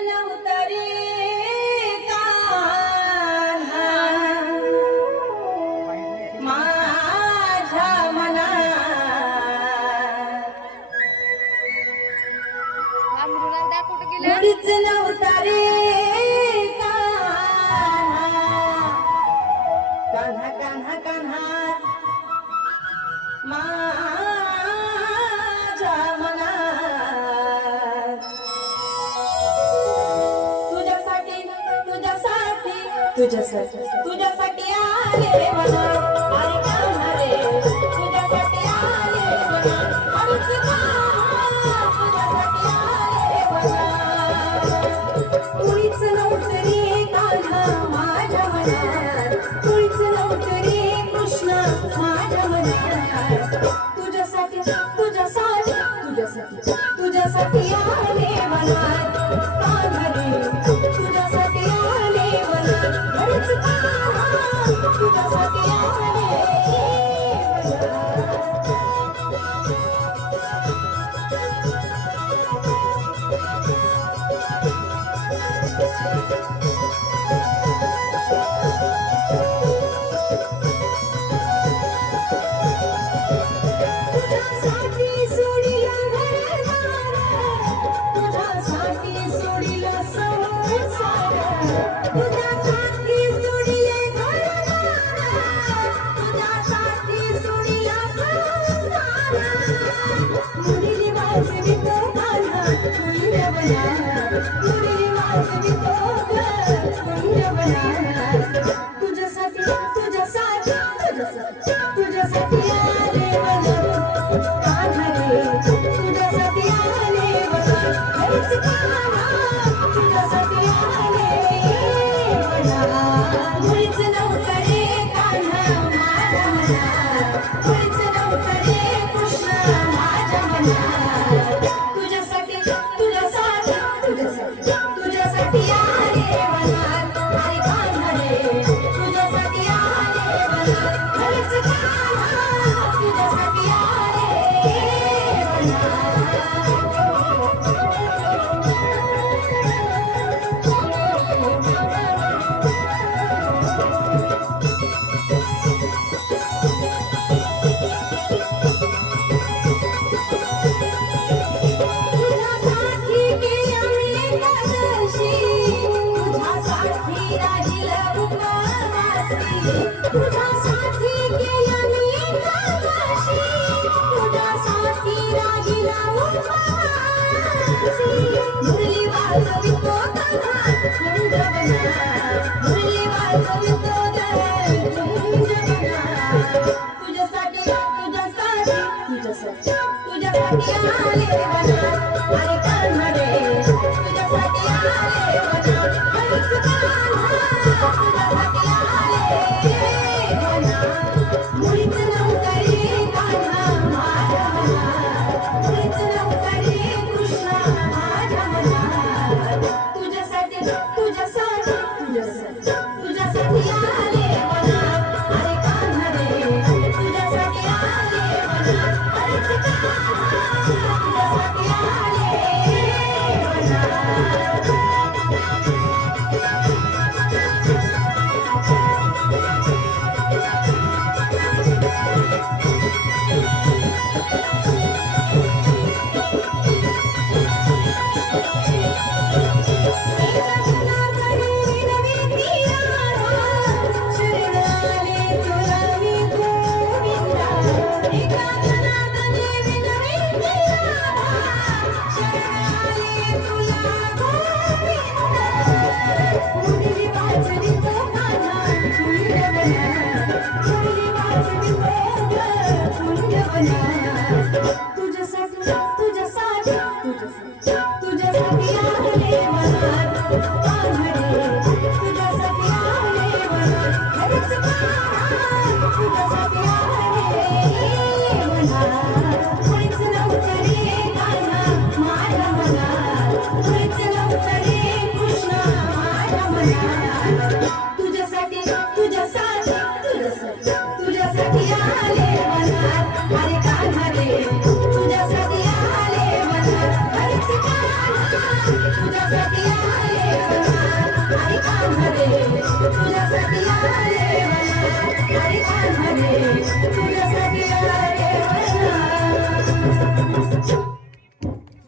नव्हता रे कान्हा माझ्या मनात मुळीच नव्हता रे कान्हा कान्हा कान्हा माझ्या मनात तुझ्यासाठी आले मना अरे कान्हा रे तुझ्यासाठी आले मना अरेच तुझ्यासाठी आले मना मुळीच नव्हतं रे कान्हा माझ्या मनात मुळीच नव्हतं रे कृष्ण माझ्या मनात तुझ्यासाठी आले मनात कान्हा रे तुझ्यासाठी आले मनात अरेच तुझ्यासाठी आले तुझ्यासाठी सोडिला संसार तुझ्यासाठी सोडिले तुझ्यासाठी सोडिला संसार मुरली वाजवितो कान्हा कुंजवना मुरली वाजवितो कुंजवना तुझ्यासाठी आले मना कान्हा रे तुझ्यासाठी आले मना अरेच तुझ्यासाठी आले मना मुळीच नव्हतं रे कान्हा माझ्या मनात मुळीच नव्हतं रे कृष्ण माझ्या मनात तुझ्यासाठी आले मनात अरे कान्हा रे तुझ्यासाठी आले मनात अरेच तुझ्यासाठी आले तुझ्यासाठी केल्या मी एकादशी तुझ्यासाठी राहिला उपवासी तुझ्यासाठी केल्या मी एकादशी तुझ्यासाठी राहिला उपवासी मुरली वाजवितो कान्हा कुंजवना मुरली वाजवितो कुंजवना तुझ्यासाठी आले मना अरे कान्हा रे तुझ्यासाठी आले मना अरेच तुझ्यासाठी आले मना मुळीच नव्हतं रे कान्हा माझ्या मनात मुळीच नव्हतं रे कृष्ण माझ्या मनात तुझ्यासाठी आले मना अरे कान्हा रे तुझ्यासाठी आले मना अरेच तुझ्यासाठी आले मना तुझ्यासाठी आले मनात कान्हा रे तुझ्यासाठी आले मनात अरेच तुझ्यासाठी आले मनात मुळीच नव्हतं रे कान्हा माझ्या मनात मुळीच नव्हतं रे कृष्ण माझ्या मनात तुझ्यासाठी आले मनात अरे कान्हा रे तुझ्यासाठी आले मनात अरेच आले तुझ्यासाठी आले